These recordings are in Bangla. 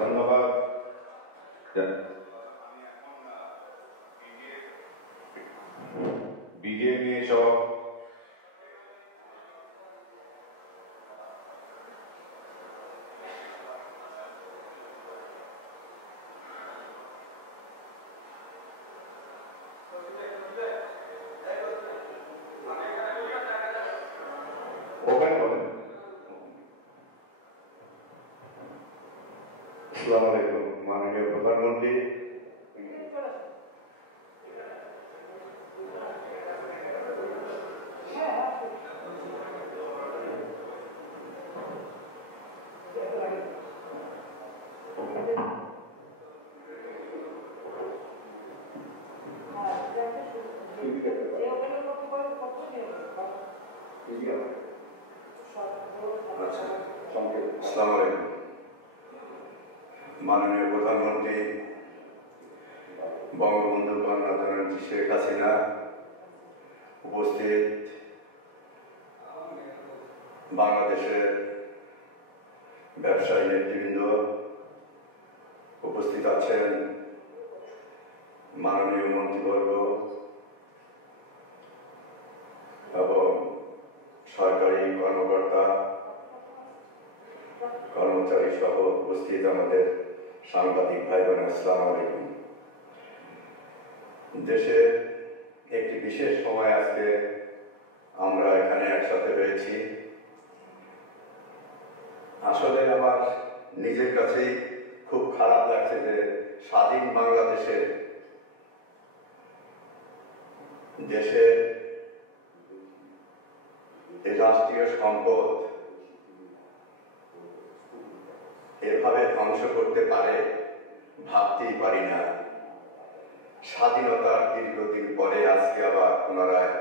ধন্যবাদ। বিজেপি সহ ওপেন করেন। আসসালামু আলাইকুম মাননীয় প্রধানমন্ত্রী, আসসালামু আলাইকুম মাননীয় প্রধানমন্ত্রী বঙ্গবন্ধু কন্যা জননী শেখ হাসিনা, উপস্থিত বাংলাদেশের ব্যবসায়ী নেতৃবৃন্দ, উপস্থিত আছেন মাননীয় মন্ত্রীবর্গ এবং সরকারি কর্মকর্তা কর্মচারী সহ উপস্থিত আমাদের সাংবাদিক ভাই বোন, আসসালামু আলাইকুম। দেশের একটি বিশেষ সময় আজকে আমরা এখানে একসাথে রয়েছি। আসলে আমার নিজের কাছেই খুব খারাপ লাগছে যে স্বাধীন বাংলাদেশে দেশের রাষ্ট্রীয় সম্পদ এভাবে ধ্বংস করতে পারে ভাবতেই পারি না। স্বাধীনতার দীর্ঘদিন পরে আজকে আবার পুনরায়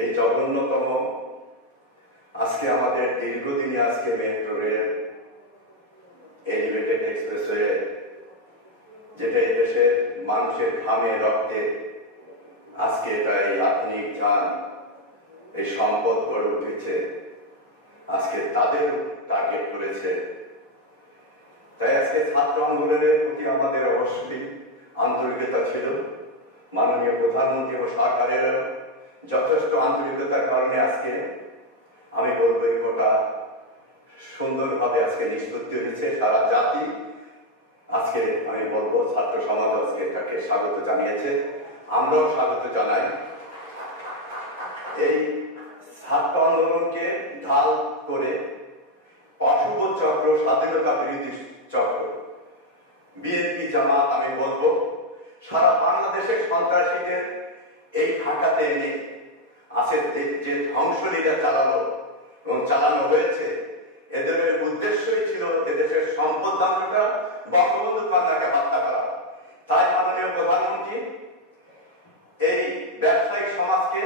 এই জঘন্যতম আজকে আমাদের দীর্ঘদিনে আজকে মেট্রো রেল, এলিভেটেড এক্সপ্রেসওয়ে, যেটা এই দেশের মানুষের ঘামে রক্তে আজকে এটা এই আধুনিক যান, এই সম্পদ গড়ে উঠেছে, আজকে তাদের টার্গেট করেছে। তাই আজকে ছাত্র আন্দোলনের প্রতি আমাদের অবশ্যই আন্তরিকতা ছিল। মাননীয় প্রধানমন্ত্রী ও সরকারের যথেষ্ট আন্তরিকতার কারণে আজকে আমি বলবো এই গোটা সুন্দরভাবে আজকে নিষ্পত্তি হয়েছে। সারা জাতি আজকে আমি বলবো ছাত্র সমাজ আজকে এটাকে স্বাগত জানিয়েছে, আমরাও স্বাগত জানাই। এই ছাত্র আন্দোলনকে ঢাল করে অশুভ চক্র, স্বাধীনতা বিরোধী চক্র, বিএনপি জামাত, আমি বলবো সারা বাংলাদেশের সন্ত্রাসীদের এই ঢাকাতে এনে আছে যে ধ্বংসলীলা চালালো এবং চালানো হয়েছে, এদের উদ্দেশ্যই ছিল এদেশের সম্পদ ধ্বংস করা, বঙ্গবন্ধু কন্যাকে হত্যা করা। তাই মাননীয় প্রধানমন্ত্রী এই ব্যবসায়িক সমাজকে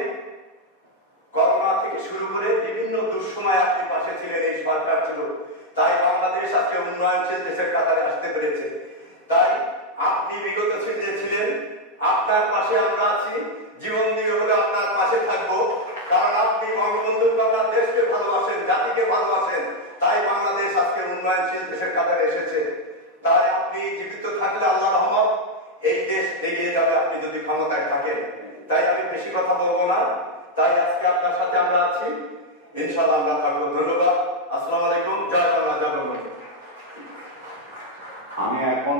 করোনা থেকে শুরু করে বিভিন্ন দুঃসময় আপনি পাশে ছিলেন, এই সরকার ছিল, তাই বাংলাদেশ আজকে উন্নয়নশীল দেশের কাতারে আসতে পেরেছে। তাই আপনি বিগত দিনে ছিলেন, আপনার পাশে আমরা আছি, জীবন দিয়ে হলে আপনার পাশে থাকবো, কারণ আপনি বঙ্গবন্ধু কন্যা দেশকে ভালোবাসেন, জাতিকে ভালোবাসেন, তাই বাংলাদেশ আজকে উন্নয়নশীল দেশের কাতারে এসেছে। তাই আপনি জীবিত থাকলে আল্লাহ রহমত এই দেশ এগিয়ে যাবে, আপনি যদি ক্ষমতায় থাকেন। তাই আমি বেশি কথা বলবো না, তাই আজকে আপনার সাথে আমরা আছি, ইনশাআল্লাহ আমরা থাকবো। ধন্যবাদ। আসসালামু আলাইকুম। জয় বাংলা, জয় বঙ্গবন্ধু। আমি এখন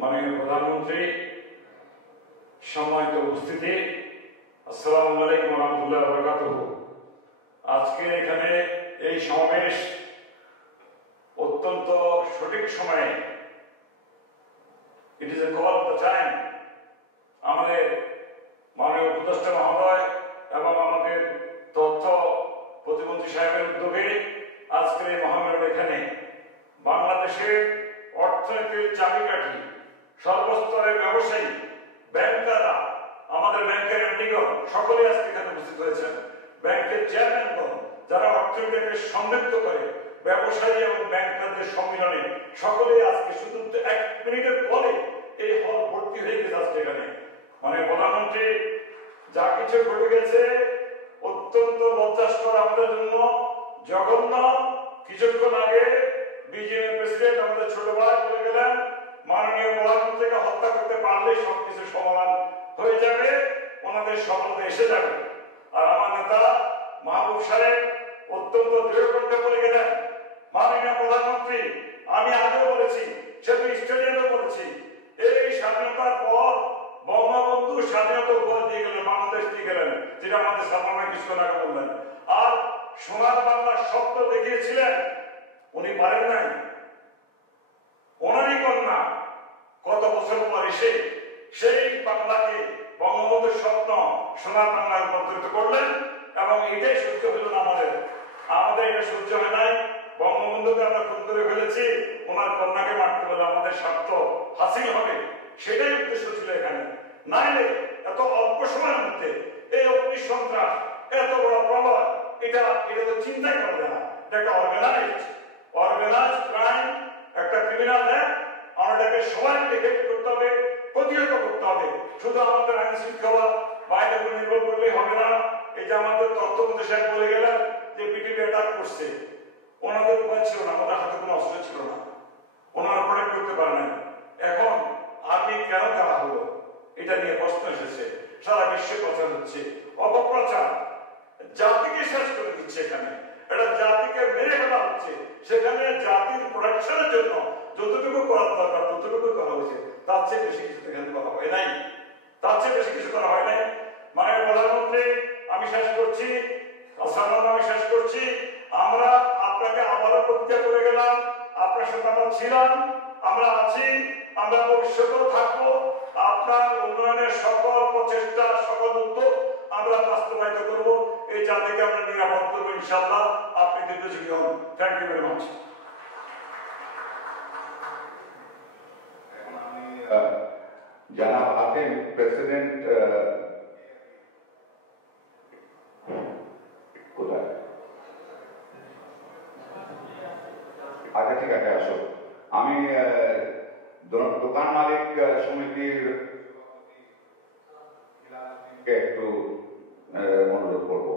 মাননীয় প্রধানমন্ত্রী, সম্মানিত উপস্থিতি, আসসালামু আলাইকুম ওয়া রাহমাতুল্লাহি ওয়া বারাকাতুহু। আজকে এখানে এই সমাবেশ অত্যন্ত সঠিক সময়ে, it is a call of the time আমাদের মাননীয় উপদেষ্টা মহোদয় এবং আমাদের তথ্য প্রতিমন্ত্রী সাহেবের উদ্যোগে আজকের এই মহামেলন এখানে বাংলাদেশের অর্থনীতির চাবিকাঠি সর্বস্তরের ব্যবসায়ী, ব্যাংকাররা, আমাদের ব্যাংকের এমডিগণ সকলেই আজকে এখানে উপস্থিত হয়েছেন। ব্যাংকের চেয়ারম্যানগণ যারা অর্থনীতিকে সমৃদ্ধ করে, ব্যবসায়ী এবং ব্যাংকারদের সম্মিলনে সকলেই আজকে শুধু 1 মিনিটের পরে এই হল ভর্তি হয়ে গেছে আজকে এখানে। মানে প্রধানমন্ত্রী যা কিছু ঘটে গেছে অত্যন্ত লজ্জাস্কর আমাদের জন্য, জঘন্য। কিছুক্ষণ আগে বিজেপি প্রেসিডেন্ট আমাদের ছোট ভাই বলে গেলেন মাননীয় প্রধানমন্ত্রীকে হত্যা করতে পারলে সবকিছু সমাধান হয়ে যাবে, ওনাদের সফলতা এসে যাবে। আর আমার নেতা মাহবুব সাহেব অত্যন্ত দৃঢ় কণ্ঠে বলে গেলেন, মাননীয় প্রধানমন্ত্রী, আমি আগেও বলেছি, সেতু স্টেডিয়ামে বলেছি, এই স্বাধীনতার পর বঙ্গবন্ধু স্বাধীনতা উপহার দিয়ে গেলেন, বাংলাদেশ দিয়ে গেলেন, যেটা আমাদের সালমান কিছুক্ষণ আগে বললেন। আর সোনার বাংলার স্বপ্ন দেখিয়েছিলেন, উনি পারেন নাই। ওনারই কন্যা কত বছর পর এসে সেই বাংলাকে বঙ্গবন্ধুর স্বপ্ন সোনার বাংলায় রূপান্তরিত করলেন, এবং এটাই সহ্য হইল না আমাদের। এটা সহ্য হয় নাই। বঙ্গবন্ধুকে আমরা খুন করে ফেলেছি, ওনার কন্যাকে মারতে বলে আমাদের স্বার্থ হাসিল হবে, সেটাই উদ্দেশ্য ছিল এখানে। নাইলে এত অল্প সময়ের মধ্যে এই অগ্নি সন্ত্রাস, এত বড় প্রলয়, এটা তো চিন্তাই করা যায় না। এটা একটা অর্গানাইজ ক্রাইম, একটা ক্রিমিনাল অ্যাক্ট। আমাদেরকে সবাই মিলে করতে হবে, প্রতিহত করতে হবে। শুধু আমাদের আইন শৃঙ্খলা বাইরে উপর নির্ভর করলেই হবে না। এই যে আমাদের তথ্যমন্ত্রী সাহেব বলে গেলেন যে বিটিভি অ্যাটাক করছে, ওনাদের উপায় ছিল না, ওনাদের হাতে কোনো অস্ত্র ছিল না, ওনারা প্রোটেক্ট করতে পারে নাই। এখন আর্মি কেন দেওয়া হলো, এটা নিয়ে প্রশ্ন এসেছে, সারা বিশ্বে প্রচার হচ্ছে, অপপ্রচার, জাতিকে শেষ করে দিচ্ছে। এখানে এটা জাতিকে মেরে ফেলা হচ্ছে। সেখানে জাতির প্রোটেকশনের জন্য যতটুকু করার দরকার ততটুকু করা হয়েছে, তার চেয়ে বেশি কিছু এখানে করা হয় নাই, তার চেয়ে বেশি কিছু করা হয় নাই। মাননীয় প্রধানমন্ত্রী, আমি শেষ করছি, আমি শেষ করছি। আমরা আপনাকে আবারও প্রতিজ্ঞা করে গেলাম, আপনার সাথে আমরা ছিলাম, আমরা আছি, আমরা ভবিষ্যতেও থাকবো। আপনার উন্নয়নের সকল প্রচেষ্টা, সকল উদ্যোগ আমরা বাস্তবায়িত করব, এই জাতিকে আমরা নিরাপদ করবো ইনশাআল্লাহ। আপনি দীর্ঘজীবী হন। Thank you very much. जनाब हाकिम प्रेसिडेंट কোথায়? আচ্ছা ঠিক আছে, আসো। আমি দোকান মালিক সমিতির একটু অনুরোধ করব।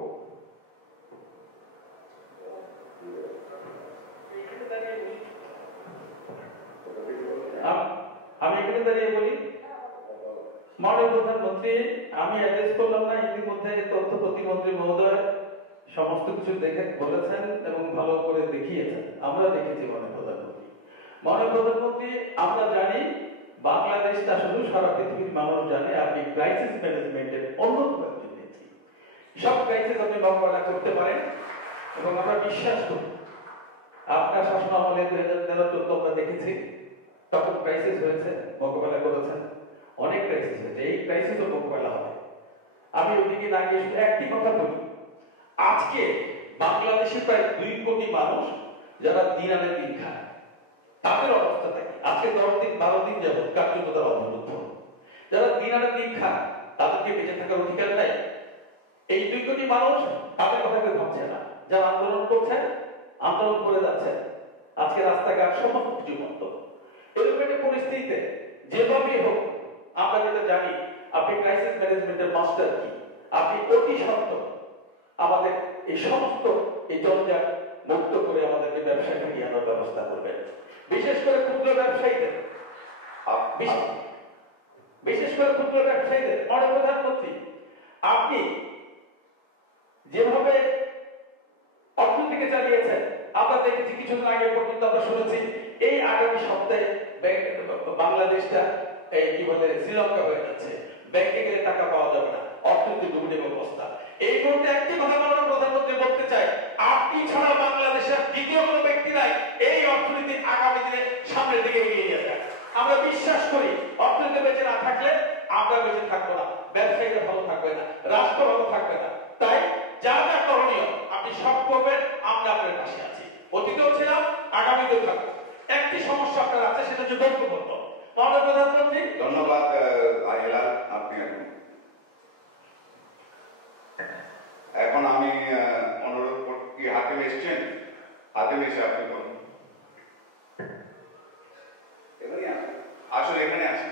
আমি এখানে দাঁড়িয়ে বলি, মাননীয় প্রধানমন্ত্রী, আমি অ্যাড্রেস করলাম না, ইতিমধ্যে তথ্য প্রতিমন্ত্রী মহোদয় সমস্ত কিছু দেখে বলেছেন এবং ভালো করে দেখিয়েছেন। আমরা দেখেছি মাননীয় প্রধানমন্ত্রী। মাননীয় প্রধানমন্ত্রী, আমরা জানি বাংলাদেশটা শুধু সারা পৃথিবীর মানুষ জানে আপনি ক্রাইসিস ম্যানেজমেন্টের অন্যতম একজন নেত্রী। সব ক্রাইসিস আপনি মোকাবেলা করতে পারেন এবং আমরা বিশ্বাস করি আপনার শাসনামলে 2013-14 আমরা দেখেছি তখন ক্রাইসিস হয়েছে, মোকাবেলা করেছেন। অনেক ক্রাইসিস হয়েছে, এই ক্রাইসিসও মোকাবেলা হবে। আমি ওইদিকে না গিয়ে শুধু একটি কথা বলি, আজকে বাংলাদেশে প্রায় 2 কোটি মানুষ যারা দিন আনে দিন খায়, তাদের অবস্থাটা কি? আজকে 10 দিন 12 দিন যাবত কার্যত তারা অবরুদ্ধ। যারা দিন আনে দিন খায় তাদেরকে বেঁচে থাকার অধিকার নাই। এই 2 কোটি মানুষ তাদের কথা কেউ ভাবছে না। যারা আন্দোলন করছে, আন্দোলন করে যাচ্ছে, আজকে রাস্তাঘাট সমস্ত কিছু বন্ধ। এরকম একটা পরিস্থিতিতে যেভাবেই হোক, আমরা যেটা জানি আপনি ক্রাইসিস ম্যানেজমেন্টের মাস্টার কি, আপনি অতি সত্ত্বর আমাদের এই সমস্ত এই জঞ্জাট মুক্ত করে আমাদেরকে ব্যবসা ফিরিয়ে আনার ব্যবস্থা করবেন। বিশেষ করে ক্ষুদ্র ব্যবসায়ীদের, মাননীয় প্রধানমন্ত্রী, আপনি যেভাবে অর্থনীতিকে চালিয়েছেন, আমরা দেখেছি কিছুদিন আগে পর্যন্ত আমরা শুনেছি এই আগামী সপ্তাহে বাংলাদেশটা কি বলে শ্রীলঙ্কা হয়ে যাচ্ছে, ব্যাংকে গেলে টাকা পাওয়া যাবে না, অর্থনীতি ডুবে অবস্থা। এই মুহূর্তে একটি কথা মাননীয় প্রধানমন্ত্রী বলতে চাই, আপনি ছাড়া বাংলাদেশের দ্বিতীয় কোনো ব্যক্তি নাই এই অর্থনীতি আগামী দিনে সামনের দিকে এগিয়ে নিয়ে যাবে। আমরা বিশ্বাস করি অর্থনীতি বেঁচে না থাকলে আমরা বেঁচে থাকবো না, ব্যবসায়ীরা ভালো থাকবে না, রাষ্ট্র ভালো থাকবে না। তাই যা যা করণীয় আপনি সব করবেন, আমরা আপনার পাশে আছি। অতীতেও ছিলাম, আগামীতেও থাকবো। একটি সমস্যা আপনার আছে, সেটা হচ্ছে বঙ্গবন্ধ। মাননীয় প্রধানমন্ত্রী, ধন্যবাদ হেলাল, আপনি এখন আমি অনুরোধ কি হাতে এসছেন, হাতে এসে আপনি বলুন। এখানে আসুন, এখানে আসুন।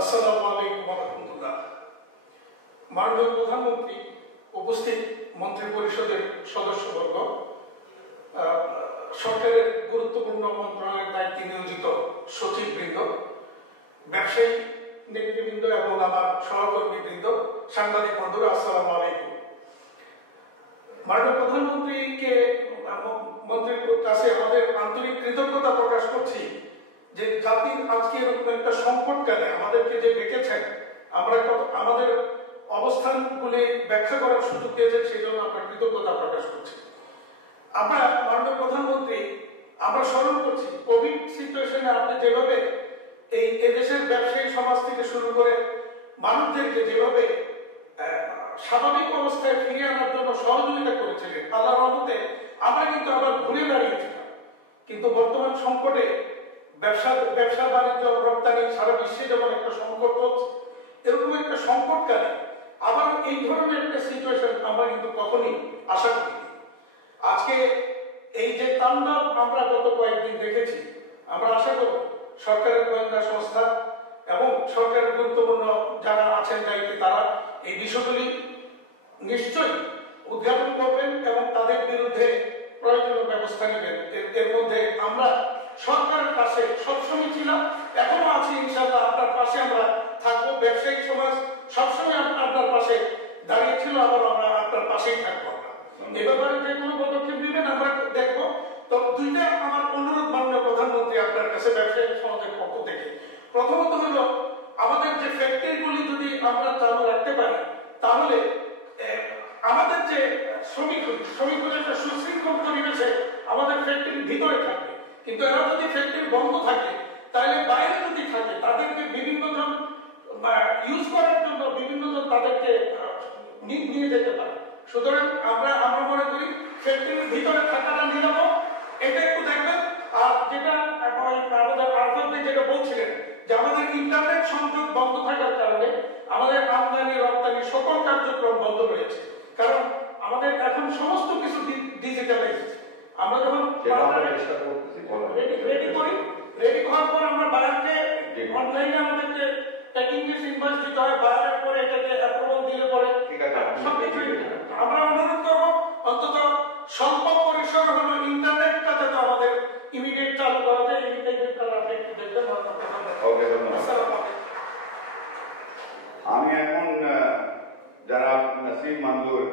আসসালামু আলাইকুম ওয়া রাহমাতুল্লাহ। মাননীয় প্রধানমন্ত্রী, উপস্থিত মন্ত্রী পরিষদের সদস্যবর্গ, সরকারের গুরুত্বপূর্ণ মন্ত্রণালয়ের দায়িত্বে নিয়োজিত সচিববৃন্দ, ব্যবসায়ী নেতৃবৃন্দ এবং আমার সহকর্মীবৃন্দ, সাংবাদিক বন্ধুরা, আসসালামু আলাইকুম। মাননীয় মন্ত্রীর কাছে আমাদের আন্তরিক কৃতজ্ঞতা প্রকাশ করছি যে জাতির আজকে এরকম একটা সংকটকালে আমাদেরকে যে ডেকেছেন, আমরা আমাদের অবস্থানগুলি ব্যাখ্যা করার সুযোগ দিয়েছেন, সেই জন্য আমরা কৃতজ্ঞতা প্রকাশ করছি। আমরা মাননীয় প্রধানমন্ত্রী, আমরা স্মরণ করছি কোভিড সিচুয়েশনে আপনি যেভাবে এই এদেশের ব্যবসায়ী সমাজ থেকে শুরু করে মানুষদেরকে যেভাবে স্বাভাবিক অবস্থায় ফিরিয়ে আনার জন্য সহযোগিতা করেছিলেন, আল্লাহর রহমতে আমরা কিন্তু আবার ঘুরে দাঁড়িয়েছিলাম। কিন্তু বর্তমান সংকটে ব্যবসা বাণিজ্য রপ্তানি সারা বিশ্বে যেমন একটা সংকট চলছে, এরকম একটা সংকটকালে আবার এই ধরনের একটা সিচুয়েশন আমরা কিন্তু কখনই আশা করিনি। আজকে এই যে তাণ্ডব আমরা গত কয়েকদিন দেখেছি, আমরা আশা করব সরকারের গোয়েন্দা সংস্থা এবং সরকারের গুরুত্বপূর্ণ যারা আছেন দায়িত্বে, তারা এই বিষয়গুলি নিশ্চয়ই উদ্ঘাটন করবেন এবং তাদের বিরুদ্ধে প্রয়োজনীয় ব্যবস্থা নেবেন। এর মধ্যে আমরা সরকারের পাশে সবসময় ছিলাম, এখনো আছি, ইনশাআল্লাহ আপনার পাশে আমরা থাকবো। ব্যবসায়িক সমাজ সবসময় আপনার পাশে দাঁড়িয়েছিল, আবার আমরা আপনার পাশেই থাকবো। আমরা এ ব্যাপারে যে কোনো পদক্ষেপ নেবেন আমরা দেখবো। তো দুইটা আমার অনুরোধ মাননীয় প্রধানমন্ত্রী আপনার কাছে ব্যবসায়িক সমাজের পক্ষ থেকে। প্রথমত হলো, আমাদের যে ফ্যাক্টরিগুলি যদি আমরা চালু রাখতে পারি, তাহলে আমাদের যে শ্রমিকগুলি একটা সুশৃঙ্খল পরিবেশে আমাদের ফ্যাক্টরির ভিতরে থাকবে। কিন্তু এরা যদি ফ্যাক্টরি বন্ধ থাকে, তাহলে বাইরে যদি থাকে তাদেরকে বিভিন্ন জন ইউজ করার জন্য বিভিন্ন জন তাদেরকে নিয়ে যেতে পারে। সুতরাং আমরা মনে করি ফ্যাক্টরির ভিতরে থাকাটা নিরাপদ, এটা একটু দেখবেন। আর যেটা আমাদের আরফাদ যেটা বলছিলেন যে আমাদের ইন্টারনেট সংযোগ বন্ধ থাকার কারণে আমাদের আমদানি রপ্তানি সকল কার্যক্রম বন্ধ রয়েছে, কারণ আমাদের এখন সমস্ত কিছু ডিজিটালাইজ। আমরা যখন রেডি করার পর আমরা বাইরে অনলাইনে আমাদেরকে প্যাকিং এর ইনভয়েস দিতে হয়, বাইরের পরে এটাকে অ্যাপ্রুভাল দিলে পরে সবকিছুই আমরা অনুরোধ করবো অন্তত স্বল্প পরিসর হলো ইন্টারনেটটা যাতে আমাদের ইমিডিয়েট চালু করা যায়। আমি এখন যারা নাসিম মঞ্জুর,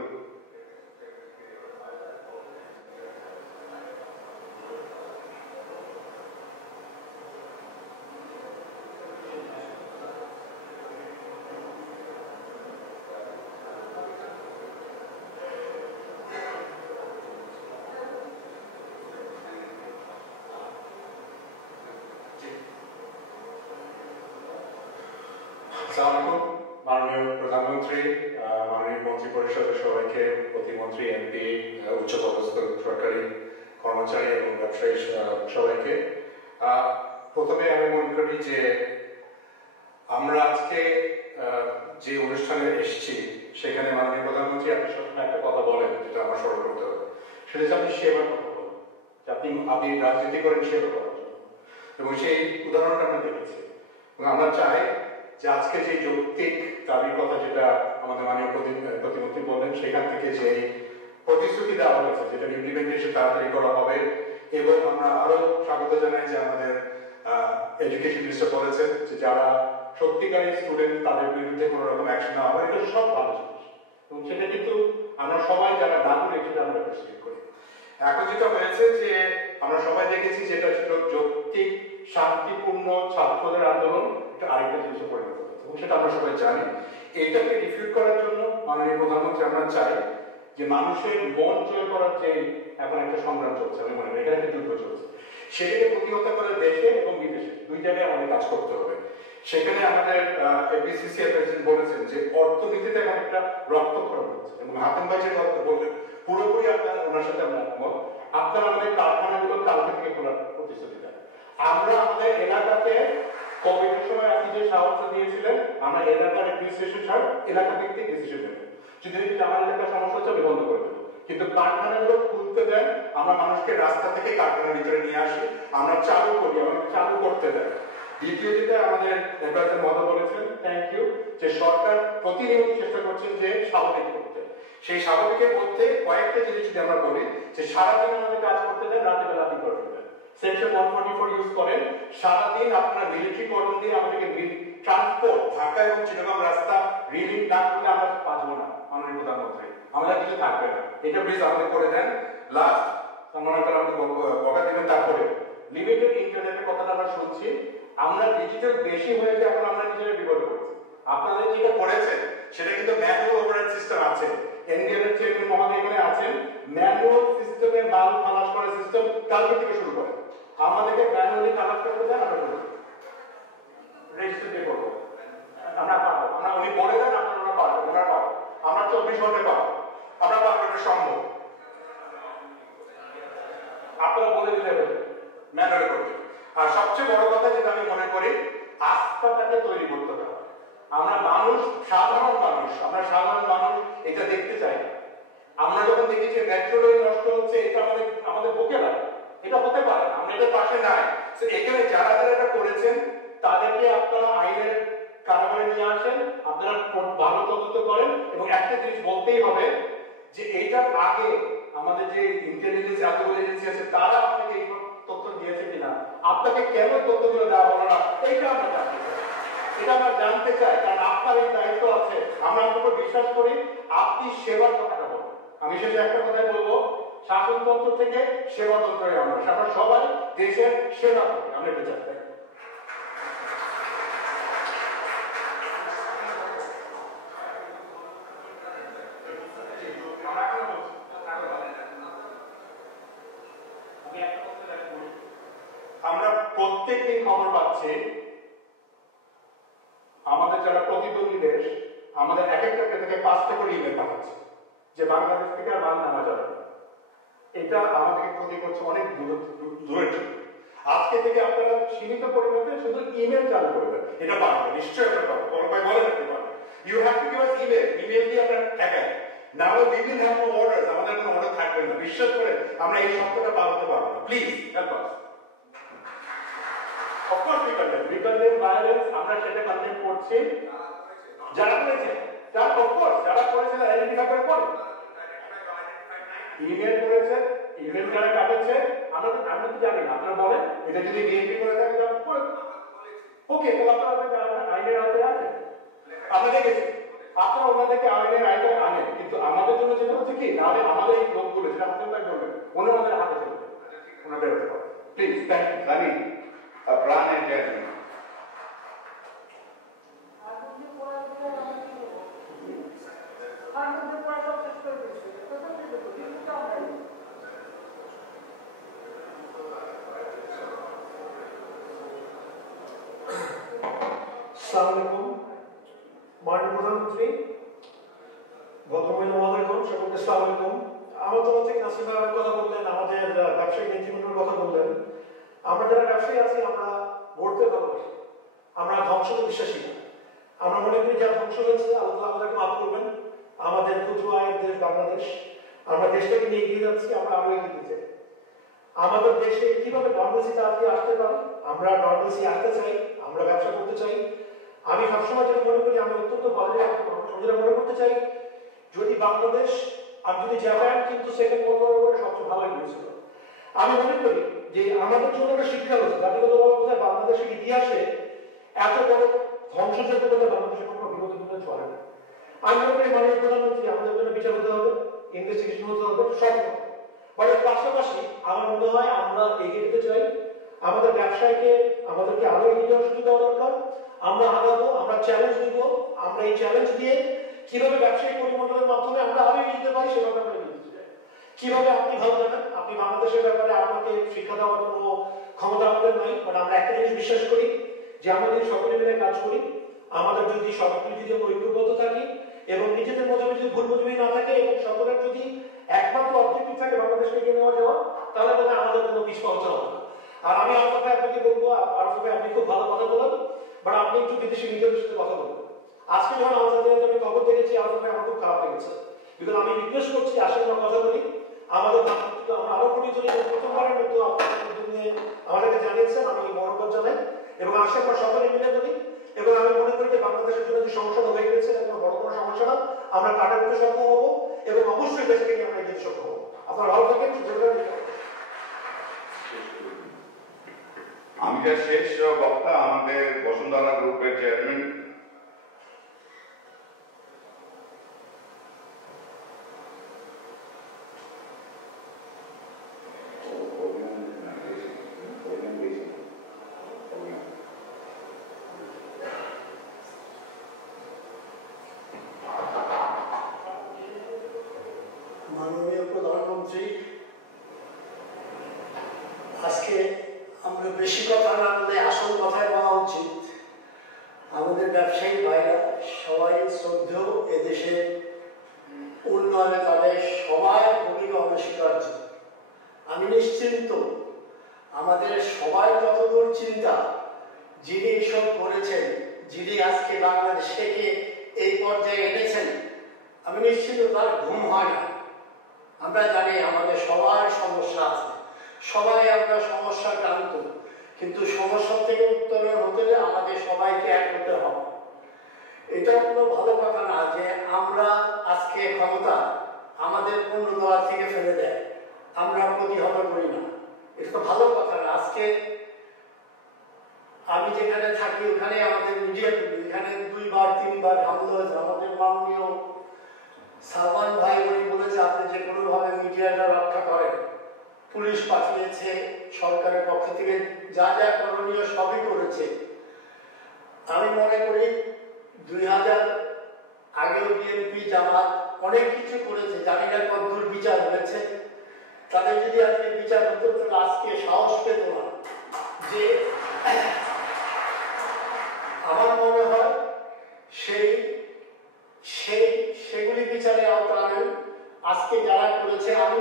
মাননীয় প্রধানমন্ত্রী, মাননীয় মন্ত্রী পরিষদের সবাইকে, প্রতিমন্ত্রী, এমপি, উচ্চপদস্থ সরকারি কর্মচারী এবং ব্যবসায়ী সবাইকে, প্রথমে আমি মনে করি যে আমরা আজকে যে অনুষ্ঠানে এসেছি সেখানে মাননীয় প্রধানমন্ত্রী আপনি সবসময় একটা কথা বলেন, যেটা আমার স্মরণ করতে হবে, সেটা হচ্ছে আপনি সেবার কথা বলেন, যে আপনি রাজনীতি করেন সেবা করার জন্য, এবং সেই উদাহরণটা আমরা দেখেছি। এবং আমরা চাই যে আজকে যে যৌক্তিক দাবির কথা যেটা আমাদের মাননীয় প্রতিমন্ত্রী বললেন, সেখান থেকে যে প্রতিশ্রুতি দেওয়া হয়েছে, যেটা ইমপ্লিমেন্টেশন তাড়াতাড়ি করা হবে। এবং আমরা আরো স্বাগত জানাই যে আমাদের এডুকেশন মিনিস্টার বলেছেন যে যারা সত্যিকারের স্টুডেন্ট তাদের বিরুদ্ধে কোনো রকম অ্যাকশন নেওয়া হবে। এটা সব ভালো জিনিস, এবং সেটা কিন্তু আমরা সবাই যারা নাগরিক সেটা আমরা অ্যাপ্রিসিয়েট করি। এখন যেটা হয়েছে যে আমরা সবাই দেখেছি যেটা ছিল যৌক্তিক শান্তিপূর্ণ ছাত্রদের আন্দোলন, এটা আরেকটা জিনিসে পরিণত হয়েছে, এবং সেটা সেটা আমরা সবাই জানি। এটাকে ডিফিউট করার জন্য মাননীয় প্রধানমন্ত্রী আমরা চাই যে মানুষের মন জয় করার যে এখন একটা সংগ্রাম চলছে, আমি মনে করি এখানে একটা যুদ্ধ চলছে, সেটাকে প্রতিহত করে দেশে এবং বিদেশে দুই জায়গায় আমাদের কাজ করতে হবে। সেখানে আমাদের এপিসিসিআই প্রেসিডেন্ট বলেছেন যে অর্থনীতিতে এখন একটা রক্তক্ষরণ হচ্ছে, এবং হাতেম ভাই যে কথা বললেন পুরোপুরি ওনার সাথে আমরা একমত। আপনারা আমাদের কারখানাগুলো কালকে থেকে খোলার প্রতিশ্রুতি দেন। আমরা আমাদের এলাকাতে কোভিডের সময় আপনি যে সাহায্য দিয়েছিলেন, আমরা এলাকার অ্যাডমিনিস্ট্রেশন ছাড় এলাকা ভিত্তিক ডিসিশন নেব। যদি আমার এলাকার সমস্যা হচ্ছে আমি বন্ধ করে দেবো, কিন্তু কারখানাগুলো খুলতে দেন, আমরা মানুষকে রাস্তা থেকে কারখানার ভিতরে নিয়ে আসি, আমরা চালু করি, আমাদের চালু করতে দেন। দ্বিতীয় যেটা আমাদের নির্বাচন মতো বলেছেন, থ্যাংক ইউ, যে সরকার প্রতিনিয়ত চেষ্টা করছেন যে স্বাভাবিক করতে। সেই স্বাভাবিকের মধ্যে কয়েকটা জিনিস যদি আমরা বলি, যে সারাদিন আমাদের কাজ করতে দেন, রাতে বেলা আপনি করতে দেন, সেকশন 144 ইউজ করেন, সারাদিন আপনারা মিলিটারি কর্ডন দিয়ে আমাদেরকে ট্রান্সপোর্ট ঢাকা এবং চিটাগাং রাস্তা রিলিং না করলে আমরা পারবো না। মাননীয় প্রধানমন্ত্রী, আমাদের কিছু থাকবে না, এটা প্লিজ আমাদের করে দেন। লাস্ট মনে করেন আমাদের বকা দিবেন। তারপরে লিমিটেড ইন্টারনেটের কথাটা আমরা শুনছি, আমরা ডিজিটাল বেশি হয়েছে, এখন আমরা নিজেরা বিপদে পড়েছি। আপনাদের যেটা করেছেন সেটা কিন্তু ম্যানুয়াল ওভাররাইড সিস্টেম আছে, এনডিএল এর চেয়ারম্যান মহোদয় এখানে আছেন, ম্যানুয়াল সিস্টেমে মাল খালাস করার সিস্টেম কালকে থেকে শুরু করেন। আমাদেরকে ম্যানুয়ালি খালাস করতে দেন, আমরা করব, রেজিস্টার দিয়ে করবো, আমরা পারবো, আমরা উনি বলে দেন আপনারা পারবো, ওনারা পারবো, আমরা 24 ঘন্টা পাবো, আমরা পারবো, এটা সম্ভব। আপনারা বলে দিলে হবে, ম্যানুয়ালি করবে। আর সবচেয়ে বড় কথা যেটা আমি মনে করি, আস্থাটাকে তৈরি করতে হবে। আমরা মানুষ, সাধারণ মানুষ, আমরা সাধারণ মানুষ এটা দেখতে চাই। আমরা যখন দেখি যে মেট্রো রেল নষ্ট হচ্ছে, এটা আমাদের বুকে লাগে, এটা হতে পারে, আমরা এটার পাশে নাই। তো এখানে যারা যারা এটা করেছেন তাদেরকে আপনারা আইনের কারাগারে নিয়ে আসেন, আপনারা ভালো তদন্ত করেন। এবং একটা জিনিস বলতেই হবে যে এইটার আগে আমাদের যে ইন্টেলিজেন্স এতগুলো এজেন্সি আছে, তারা আপনাকে এই তথ্য দিয়েছে কিনা, আপনাকে কেন তথ্যগুলো দেওয়া হলো না, এইটা আমরা জানতে চাই, এটা আমরা জানতে চাই। কারণ আপনার এই দায়িত্ব আছে, আমরা আপনার উপর বিশ্বাস করি, আপনি সেবার কথাটা বলবেন। আমি শেষে একটা কথাই বলবো, শাসনতন্ত্র থেকে সেবাতন্ত্রে আমরা সবাই দেশের সেবা করি, আমরা এটা চাই। আমরা প্রত্যেকদিন খবর পাচ্ছি আমাদের যারা প্রতিদ্বন্দ্বী দেশ আমাদের এক একটা থেকে 5টা করে ইমেল পাঠাচ্ছে যে বাংলাদেশ থেকে আর মাল নেওয়া যাবে না। এটা আমাদেরকে ক্ষতি করছে অনেক দূরের জন্য। আজকে থেকে আপনারা সীমিত পরিমাণে শুধু ইমেল চালু করবেন, এটা পারবে, নিশ্চয়ই আমরা পারবো, ভাই বলে রাখতে পারবে। You have to give us email, email দিয়ে আমরা ঠেকাই না, আমরা we will have no orders, আমাদের কোনো অর্ডার থাকবে না। বিশ্বাস করে আমরা এই সপ্তাহটা পার হতে পারবো না। Please help us. Of course we condemn violence, আমরা সেটা কন্ডেম করছি। যারা করেছে, যারা করেছে আইডেন্টিফাই করে পড়ে, ইমেল করেছে, ইমেল যারা কাটেছে, আমরা তো জানি না, আপনারা বলেন এটা যদি বিএনপি করে থাকে তাহলে ওকে, তাহলে আপনারা আইনের আওতায় আছে, আমরা দেখেছি আপনারা ওনাদেরকে আইনের আওতায় আনেন। কিন্তু আমাদের জন্য যেটা হচ্ছে কি, নাহলে আমাদের এই লোকগুলো যেটা আপনাদের বলবেন, ওনাদের হাতে চলবে, ওনাদের বেরোতে পারে। Please, thank you. জানি প্রাণের জ্ঞানী আসসালামু আলাইকুম মাননীয় প্রধানমন্ত্রী, ভদ্রমহিলা মহোদয়গণ, সকলকে আসসালামু আলাইকুম। আমার তরফ থেকে নাসির ভাই কথা বললেন, আমাদের ব্যবসায়ী নেতৃবৃন্দের কথা বললেন। আমরা যারা ব্যবসায়ী আছি আমরা গড়তে ভালোবাসি, আমরা ধ্বংসতে বিশ্বাসী না। আমরা মনে করি যা ধ্বংস হয়েছে আল্লাহ আমাদেরকে মাফ করবেন। আমাদের ক্ষুদ্র আয়ের দেশ বাংলাদেশ, আমরা দেশটাকে নিয়ে এগিয়ে যাচ্ছি, আমরা আরো এগিয়ে চাই। আমাদের দেশে কিভাবে নর্মালসি তাড়াতাড়ি আসতে পারে, আমরা নর্মালসি আসতে চাই, আমরা ব্যবসা করতে চাই। আমি সবসময় যেটা মনে করি, আমি অত্যন্ত ভালো যেটা মনে করতে চাই, যদি বাংলাদেশ, আমি যদি জাপান কিন্তু সেকেন্ড ওয়ার্ল্ড ওয়ার পরে সবচেয়ে ভালো হয়েছিল। আমি মনে করি যে আমাদের জন্য একটা শিক্ষা হচ্ছে, জাতিগতভাবে বাংলাদেশের ইতিহাসে এত বড় ধ্বংসযজ্ঞ বলে বাংলাদেশের কোনো বিরোধী চলে না। আমি মনে করি মাননীয় প্রধানমন্ত্রী, আমাদের জন্য বিচার হতে হবে, ইনভেস্টিগেশন হতে হবে, সব হবে। এর পাশাপাশি আমার মনে হয় আমরা এগিয়ে যেতে চাই, আমাদের ব্যবসায়ীকে আমাদেরকে আরো এগিয়ে যাওয়ার সুযোগ দেওয়া দরকার। আমরা আগাবো, আমরা চ্যালেঞ্জ দিব, আমরা এই চ্যালেঞ্জ দিয়ে কিভাবে ব্যবসায়িক পরিমণ্ডলের মাধ্যমে আমরা আরো এগিয়ে যেতে পারি সে ব্যাপারে আমরা এগিয়ে যেতে চাই। কিভাবে আপনি ভালো জানেন, আপনি বাংলাদেশের ব্যাপারে আপনাকে শিক্ষা দেওয়ার কোনো ক্ষমতা আমাদের নাই, বাট আমরা একটা জিনিস বিশ্বাস করি যে আমরা যদি সকলে মিলে কাজ করি, আমাদের যদি সকলে যদি ঐক্যবদ্ধ থাকি এবং নিজেদের মধ্যে যদি ভুল বুঝবি না থাকে এবং সকলের যদি একমাত্র অবজেক্টিভ থাকে বাংলাদেশকে এগিয়ে নেওয়া যাওয়া, তাহলে বোধহয় আমাদের কোনো পিছপা হতে হবে না। আর আমি আরফা ভাই আপনাকে বলবো, আরফা ভাই আপনি খুব ভালো কথা বলেন, বাট আপনি একটু বিদেশি মিডিয়ার সাথে কথা বলবেন। আজকে যখন আমাদের আমি খবর দেখেছি আরফা ভাই আমার খুব খারাপ লেগেছে, বিকজ আমি রিকোয়েস্ট করছি আসেন আমরা কথা বলি। আমাদের আমরা আরো কোটি জন প্রথমবারের মতো আপনাদের আমাদেরকে জানিয়েছেন, আমি মনোভাব জানাই এবং আসার পর সকলে মিলে বলি। এবং আমি মনে করি যে বাংলাদেশের জন্য যে সমস্যাটা হয়ে গেছে এবং বড় কোনো সমস্যা না, আমরা কাটাতে সক্ষম হবো এবং অবশ্যই দেশকে নিয়ে আমরা এগিয়ে সক্ষম হবো। আপনারা ভালো থাকেন। আমি যা শেষ বক্তা আমাদের বসুন্ধরা গ্রুপের চেয়ারম্যান মাননীয় প্রধানমন্ত্রী, আজকে আমরা বেশি কথা না বলে আসল কথায় বলা উচিত। আমাদের ব্যবসায়ী ভাইরা সবাই শ্রদ্ধেয়, এদেশের উন্নয়নে তাদের সবাই ভূমিকা অনস্বীকার্য। আমি নিশ্চিন্ত আমাদের সবাই যতদূর চিন্তা, যিনি এসব করেছেন, যিনি আজকে বাংলাদেশকে এই পর্যায়ে এনেছেন, আমি নিশ্চিত তার ঘুম হয় না। আমরা জানি আমাদের সবার সমস্যা আছে, সবাই আমরা সমস্যাক্রান্ত, কিন্তু সমস্যা থেকে উত্তরণ হতে হলে আমাদের সবাইকে এক হতে হবে। এটা কোনো ভালো কথা না যে আমরা আজকে ক্ষমতা আমাদের পূর্ণ দ্বার থেকে ফেলে দেয়, আমরা প্রতিহত করি না, এটা তো ভালো কথা না। আজকে আমি যেখানে থাকি ওখানে আমাদের মিডিয়া, এখানে 2বার 3বার হামলা হয়েছে। আমাদের মাননীয় সালমান ভাই উনি বলেছে আপনি যে কোনো ভাবে মিডিয়াটা রক্ষা করেন, পুলিশ পাঠিয়েছে, সরকারের পক্ষ থেকে যা যা করণীয় সবই করেছে। আমি মনে করি 2000 আগেও বিএনপি জামাত অনেক কিছু করেছে, জানি না কতদূর বিচার হয়েছে। তাদের যদি আজকে বিচার হতো তাহলে আজকে সাহস পেত না। যে আমার মনে হয় সেগুলি বিচারে আওতায় আজকে যারা করেছে, আমি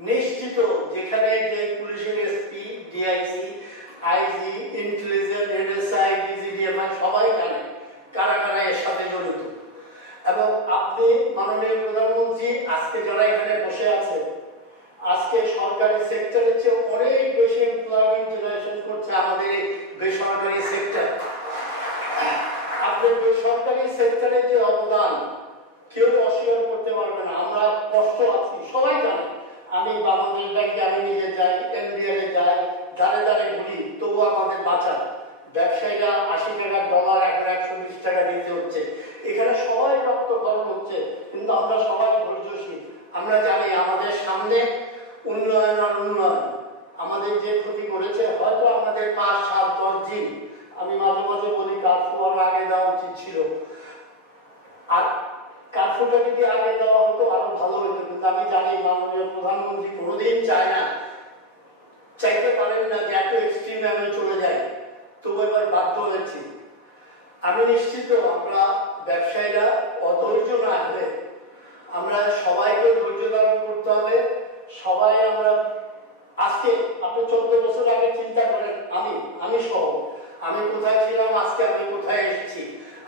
নিশ্চিত যেখানে যে পুলিশের SP, DIC, IG, intelligence, NSI, DGDFI সবাই জানে কারা কারা এর সাথে জড়িত। এবং আপনি মাননীয় প্রধানমন্ত্রী আজকে যারা এখানে বসে আছেন, আজকে সরকারি সেক্টরের চেয়ে অনেক বেশি এমপ্লয়মেন্ট জেনারেশন করছে আমাদের বেসরকারি সেক্টর। আপনার বেসরকারি সেক্টরের যে অবদান কেউ অস্বীকার করতে পারবে না। আমরা কষ্ট আছি, সবাই জানে। আমি বাংলাদেশ ব্যাংকে আমি নিজে যাই, এনবিআর যাই, দাঁড়ে দাঁড়ে ঘুরি, তবুও আমাদের বাঁচা। ব্যবসায়ীরা 80 টাকার ডলার এখন 120 টাকা দিতে হচ্ছে। এখানে সবাই রক্তকরণ হচ্ছে, কিন্তু আমরা সবাই ধৈর্যশীল। আমরা জানি আমাদের সামনে উন্নয়ন আর উন্নয়ন। আমাদের যে ক্ষতি করেছে হয়তো আমাদের 5, 7, 10 দিন, আমি মাঝে মাঝে বলি কার্ফু আগে দেওয়া উচিত ছিল, আর কার্ফুটা যদি আগে দেওয়া হতো আরো ভালো হতো। কিন্তু আমি জানি মাননীয় প্রধানমন্ত্রী কোনোদিন চাইতে পারেন না যে এত এক্সট্রিমে আমি চলে যাই, তবু এবার বাধ্য হয়েছি। আমি নিশ্চিত আমরা ব্যবসায়ীরা অধৈর্য না হলে, আমরা সবাইকে ধৈর্য ধারণ করতে হবে। সবাই আমরা আজকে আপনি 14 বছর আগে চিন্তা করেন, আমি সহ আমি কোথায় ছিলাম, আজকে আমি কোথায় এসেছি।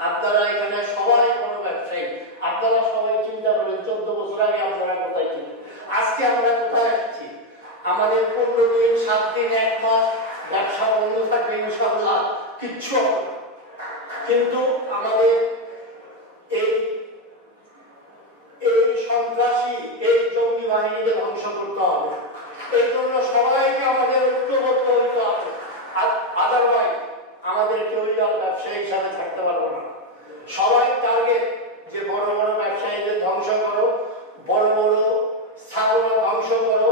আপনারা এখানে সবাই বড় ব্যবসায়ী, আপনারা সবাই চিন্তা করেন 14 বছর আগে আপনারা কোথায় ছিলেন, আজকে আমরা কোথায় এসেছি। আমাদের 15 দিন, 7 দিন, 1 মাস ব্যবসা বন্ধ থাকবে, ইনশাআল্লাহ কিচ্ছু হবে না। কিন্তু আমাদের এই সন্ত্রাসী, এই জঙ্গি বাহিনীকে ধ্বংস করতে হবে। এই জন্য সবাইকে আমাদের ঐক্যবদ্ধ হতে হবে। আদারওয়াইজ আমাদের কেউই আর ব্যবসায়ী হিসাবে থাকতে পারবো না। সবাই টার্গেট যে বড় বড় ব্যবসায়ীদের ধ্বংস করো, বড় বড় স্থাপনা ধ্বংস করো,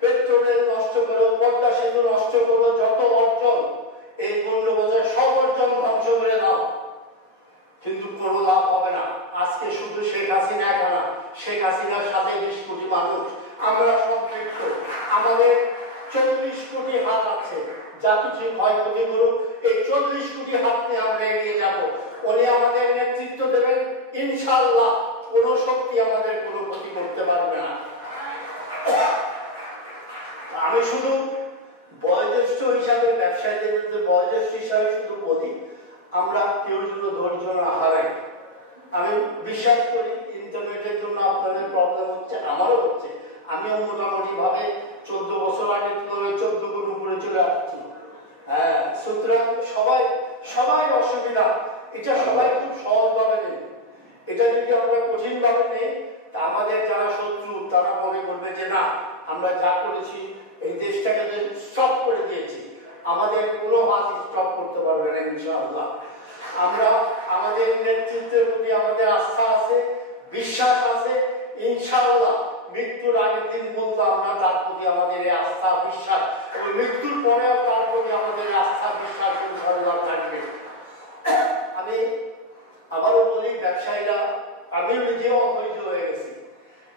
পেট্রোলের নষ্ট করো, পদ্মা সেতু নষ্ট করো, যত অর্জন এই 15 বছর সব অর্জন ধ্বংস করে দাও। হাসিনার সাথে 20 কোটি মানুষ আমরা সম্পৃক্ত। আমাদের 40 কোটি হাত আছে, যা কিছু ক্ষয়ক্ষতি করুক এই 40 কোটি হাত নিয়ে আমরা এগিয়ে যাব। উনি আমাদের নেতৃত্ব দেবেন ইনশাআল্লাহ। কোনো শক্তি আমাদের কোনো ক্ষতি করতে পারবে না। আমি শুধু বয়োজ্যেষ্ঠ হিসাবে, ব্যবসায়ীদের মধ্যে বয়োজ্যেষ্ঠ হিসাবে শুধু বলি, আমরা কেউ যেন ধৈর্য না হারাই। আমি বিশ্বাস করি ইন্টারনেটের জন্য আপনাদের প্রবলেম হচ্ছে, আমারও হচ্ছে। আমিও মোটামুটি ভাবে 14 বছর আগে 14 গুণ উপরে চলে আসছি। হ্যাঁ, সুতরাং সবাই অসুবিধা। এটা সবাই খুব সহজভাবে নেই। এটা যদি আমরা কঠিনভাবে নেই, তা আমাদের যারা শত্রু তারা মনে করবে যে না, আমরা যা করেছি এই দেশটাকে স্টপ করে দিয়েছি, আমাদের কোনো হাত স্টপ করতে পারবে না ইনশাআল্লাহ। আমরা আমাদের নেতৃত্বের প্রতি আমাদের আস্থা আছে, বিশ্বাস আছে। ইনশাআল্লাহ মৃত্যুর আগের দিন পর্যন্ত আমরা তার প্রতি আমাদের আস্থা বিশ্বাস, এবং মৃত্যুর পরেও তার প্রতি আমাদের আস্থা বিশ্বাস ইনশাআল্লাহ থাকবে। আমি আবারও বলি, ব্যবসায়ীরা, আমি নিজেও অধৈর্য হয়ে গেছি,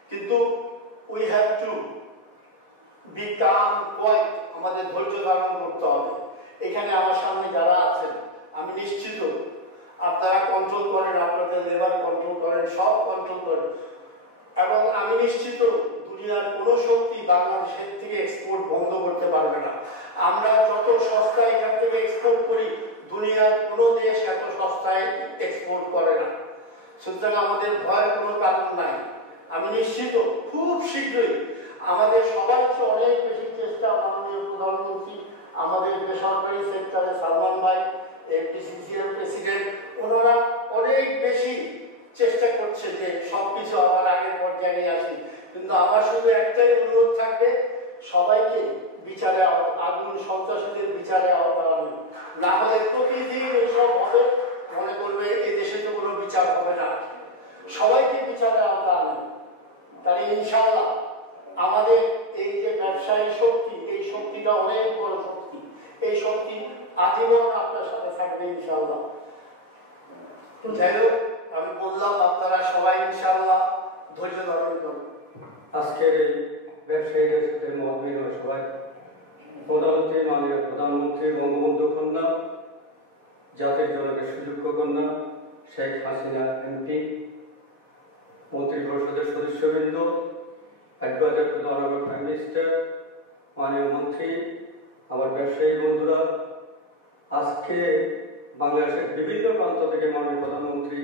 কিন্তু we have to be calm quiet. আমাদের ধৈর্য ধারণ করতে হবে। এখানে আমার সামনে যারা আছেন, আমি নিশ্চিত আপনারা কন্ট্রোল করেন, আপনাদের লেবার কন্ট্রোল করেন, সব কন্ট্রোল করেন, এবং আমি নিশ্চিত দুনিয়ার কোনো শক্তি বাংলাদেশের থেকে এক্সপোর্ট বন্ধ করতে পারবে না। আমরা যত সস্তায় এখান থেকে এক্সপোর্ট করি, দুনিয়ার কোনো দেশ এত সস্তায় এক্সপোর্ট করে না। সুতরাং আমাদের ভয়ের কোনো কারণ নাই। আমি নিশ্চিত খুব শীঘ্রই আমাদের সবার চেয়ে অনেক বেশি চেষ্টা মাননীয় প্রধানমন্ত্রী, আমাদের বেসরকারি সেক্টরে সালমান ভাই, এফডিসিসিএল প্রেসিডেন্ট, ওনারা অনেক বেশি চেষ্টা করছে যে সবকিছু আবার আগের পর্যায়ে আসি। কিন্তু আমার শুধু একটাই অনুরোধ থাকবে, সবাইকে বিচারে আগুন সন্ত্রাসীদের বিচারে আওতায়, না হলে প্রতিদিন এইসব হবে, মনে করবে এই দেশে তো কোনো বিচার হবে না। সবাইকে বিচারে আওতায় আনুন, তাহলে ইনশাআল্লাহ আমাদের এই যে ব্যবসায়ী শক্তি, এই শক্তিটা অনেক বড় শক্তি। এই শক্তি আজীবন আপনার সাথে থাকবে ইনশাআল্লাহ। যাই হোক, আমি বললাম আপনারা সবাই ইনশাআল্লাহ ধৈর্য ধারণ করুন। আজকের এই ব্যবসায়ীদের সাথে মত বিনিময় সভায় প্রধানমন্ত্রী, মাননীয় প্রধানমন্ত্রী বঙ্গবন্ধু কন্যা, জাতির জনকের সুযোগ্য কন্যা শেখ হাসিনা এমপি, মন্ত্রী পরিষদের সদস্যবৃন্দ, adviser to the honourable prime minister, মাননীয় মন্ত্রী, আমার ব্যবসায়ী বন্ধুরা, আজকে বাংলাদেশের বিভিন্ন প্রান্ত থেকে মাননীয় প্রধানমন্ত্রী,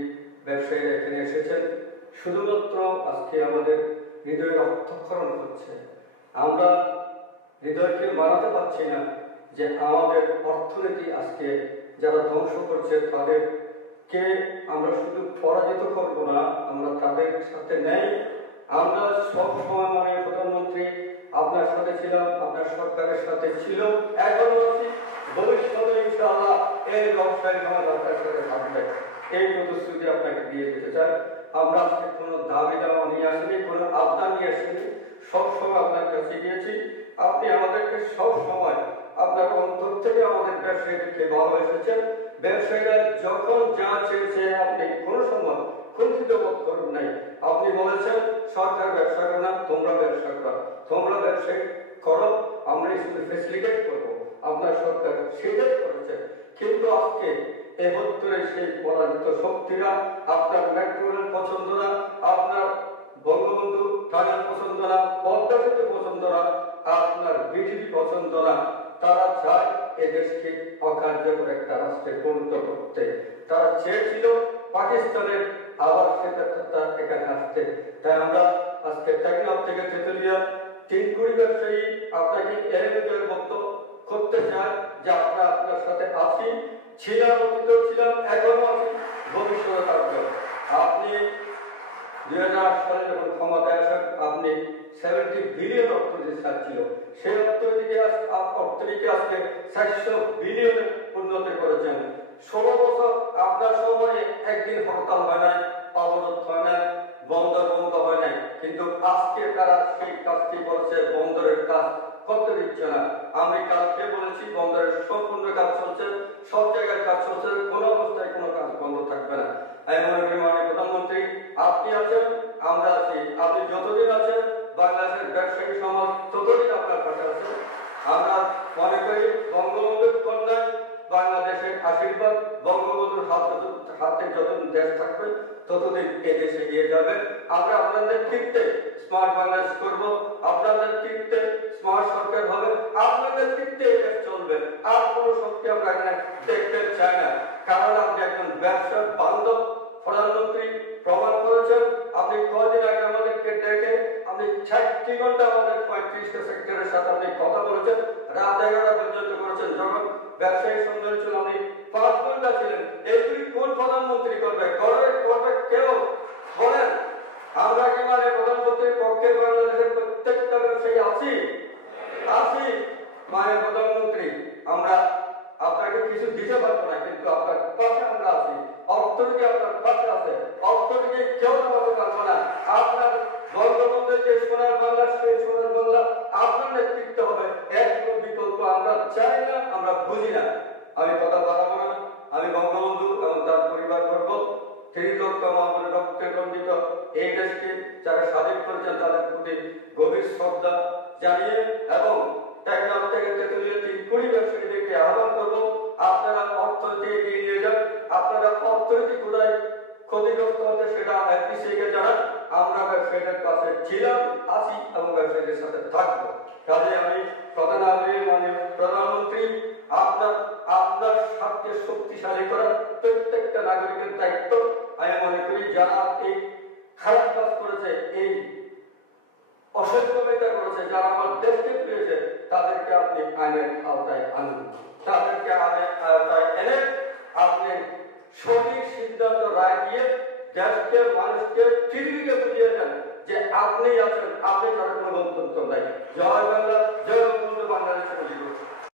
ব্যবসায়ীরা এখানে এসেছেন। শুধুমাত্র আজকে আমাদের হৃদয়ের রক্তক্ষরণ হচ্ছে। আমরা হৃদয়কে বানাতে পারছি না যে আমাদের অর্থনীতি আজকে যারা ধ্বংস করছে তাদেরকে আমরা শুধু পরাজিত করব না, আমরা তাদের সাথে নেই। আমরা সব সময় মাননীয় প্রধানমন্ত্রী আপনার সাথে ছিলাম, আপনার সরকারের সাথে ছিল, এখনো আছি, ভবিষ্যতে ইনশাআল্লাহ এই ব্যবসায়ী সমাজ আপনার সাথে থাকবে। এই প্রতিশ্রুতি আপনাকে দিয়ে দিতে চাই। আমরা আজকে কোনো দাবি দাওয়া নিয়ে আসিনি, কোনো আবদার নিয়ে আসিনি, সবসময় আপনার কাছে গিয়েছি। আপনি আমাদেরকে সব সময় আপনার অন্তর থেকে আমাদের ব্যবসায়ীদেরকে ভালোবেসেছেন। ব্যবসায়ীরা যখন যা চেয়েছে আপনি কোনো সময় কুণ্ঠিত বোধ করুন নাই। আপনি বলেছেন সরকার ব্যবসা করে না, তোমরা ব্যবসা করো, তোমরা ব্যবসায়ী করো, আমরা শুধু ফেসিলিটেট করবো। আপনার সরকার সেটাই করেছে। কিন্তু আজকে একত্রে সেই পরাজিত শক্তিরা আপনার মেট্রো রেল পছন্দ না, আপনার বঙ্গবন্ধু টানেল পছন্দ না, পদ্মা সেতু পছন্দ না, আপনার বিজেপি পছন্দ না। তারা চায় এদেশকে অকার্যকর একটা রাষ্ট্রে পরিণত করতে। তারা চেয়েছিল পাকিস্তানের আবার সেটা এখানে আসতে। তাই আমরা আজকে টেকনাফ থেকে তেতুলিয়া 3 কোটি ব্যবসায়ী আপনাকে এর মতো করতে চায় যে আমরা আপনার সাথে আছি, ছিলাম, অতীতেও ছিলাম, এখনো আছি, ভবিষ্যতে থাকবে। আপনি 2008 সালে যখন ক্ষমতায় আসেন, আপনি 70 বিলিয়ন অর্থনীতি ছিল, সেই অর্থনীতিকে আজকে 400 বিলিয়নে উন্নত করেছেন। 16 বছর আপনার সময়ে একদিন হরতাল হয় নাই, অবরোধ হয় নাই, বন্দর বন্ধ হয় নাই, কিন্তু আজকে তারা সেই কাজটি করেছে, বন্দরের কাজ করতে দিচ্ছে না। আমি কালকে বলেছি বন্দরের সম্পূর্ণ কাজ চলছে, সব জায়গায় কাজ চলছে, কোনো অবস্থায় কোনো কাজ বন্ধ থাকবে না। আমি মনে করি মাননীয় প্রধানমন্ত্রী আপনি আছেন, আমরা আছি, আপনি বাংলাদেশের ব্যবসায়ী সমাজ ততদিন আপনার পাশে আছে। আমরা মনে করি বঙ্গবন্ধুর কন্যায় বাংলাদেশের আশীর্বাদ, বঙ্গবন্ধুর হাতে যতদিন দেশ থাকবে ততদিন এদেশে এগিয়ে যাবে। আমরা আপনাদের নেতৃত্বে স্মার্ট বাংলাদেশ করব, আপনাদের নেতৃত্বে স্মার্ট সরকার হবে, আপনাদের নেতৃত্বে এদেশ চলবে। আর কোনো শক্তি আমরা এখানে দেখতে চাই না, কারণ আপনি একজন ব্যবসা বান্ধব প্রধানমন্ত্রী প্রমাণ করেছেন। আপনি কদিন আগে আমাদেরকে ডেকে আপনি 60 ঘন্টা আমাদের 35টা সেক্টরের সাথে আপনি কথা বলেছেন, রাত 11টা পর্যন্ত করেছেন। যখন ব্যবসায়ী সম্মেলন ছিল আপনি 5 ঘন্টা ছিলেন। এইগুলি কোন প্রধানমন্ত্রী করবে? করবে কেউ? বলেন। আমরা কি মানে প্রধানমন্ত্রীর পক্ষে বাংলাদেশের প্রত্যেকটা ব্যবসায়ী আছি মানে প্রধানমন্ত্রী আমরা আপনাকে কিছু দিতে পারবো না, কিন্তু আপনার পাশে আমরা আছি। অর্থনীতি আপনার পাশে আছে, অর্থনীতি কেউ নামাতে পারবো না। আপনার বঙ্গবন্ধুর যে সোনার বাংলা, সেই সোনার বাংলা আপনার নেতৃত্ব হবে, এর কোনো বিকল্প আমরা চাই না, আমরা বুঝি না। আমি কথা বাড়াবো না। আমি বঙ্গবন্ধু এবং তার পরিবার বর্গ, 3 লক্ষ আমাদের রক্তে রঞ্জিত এই দেশকে যারা স্বাধীন করেছেন তাদের প্রতি গভীর শ্রদ্ধা জানিয়ে এবং টেকনাফ থেকে তেতুলিয়া 3 ব্যবসায়ীদেরকে আহ্বান করবো, আপনারা অর্থনীতি এগিয়ে নিয়ে যান। আপনারা অর্থনীতি কোথায় ক্ষতিগ্রস্ত হচ্ছে সেটা এফডিসিকে জানান। আমরা ব্যবসায়ীদের পাশে ছিলাম, আছি এবং ব্যবসায়ীদের সাথে থাকবো। কাজে আমি প্রধানমন্ত্রী আপনার স্বার্থকে শক্তিশালী করার প্রত্যেকটা নাগরিকের দায়িত্ব। আমি মনে করি যারা এই খারাপ কাজ করেছে, এই অসভ্যতা করেছে, যারা আমার দেশকে পেয়েছে, তাদেরকে আপনি আইনের আওতায় আনুন। তাদেরকে আইনের আওতায় এনে আপনি সঠিক সিদ্ধান্ত রায় দিয়ে দেশকে, মানুষকে, পৃথিবীকে বুঝিয়ে দেন যে আপনি আছেন, আপনি তার কোনো গন্তব্য নাই। জয় বাংলা।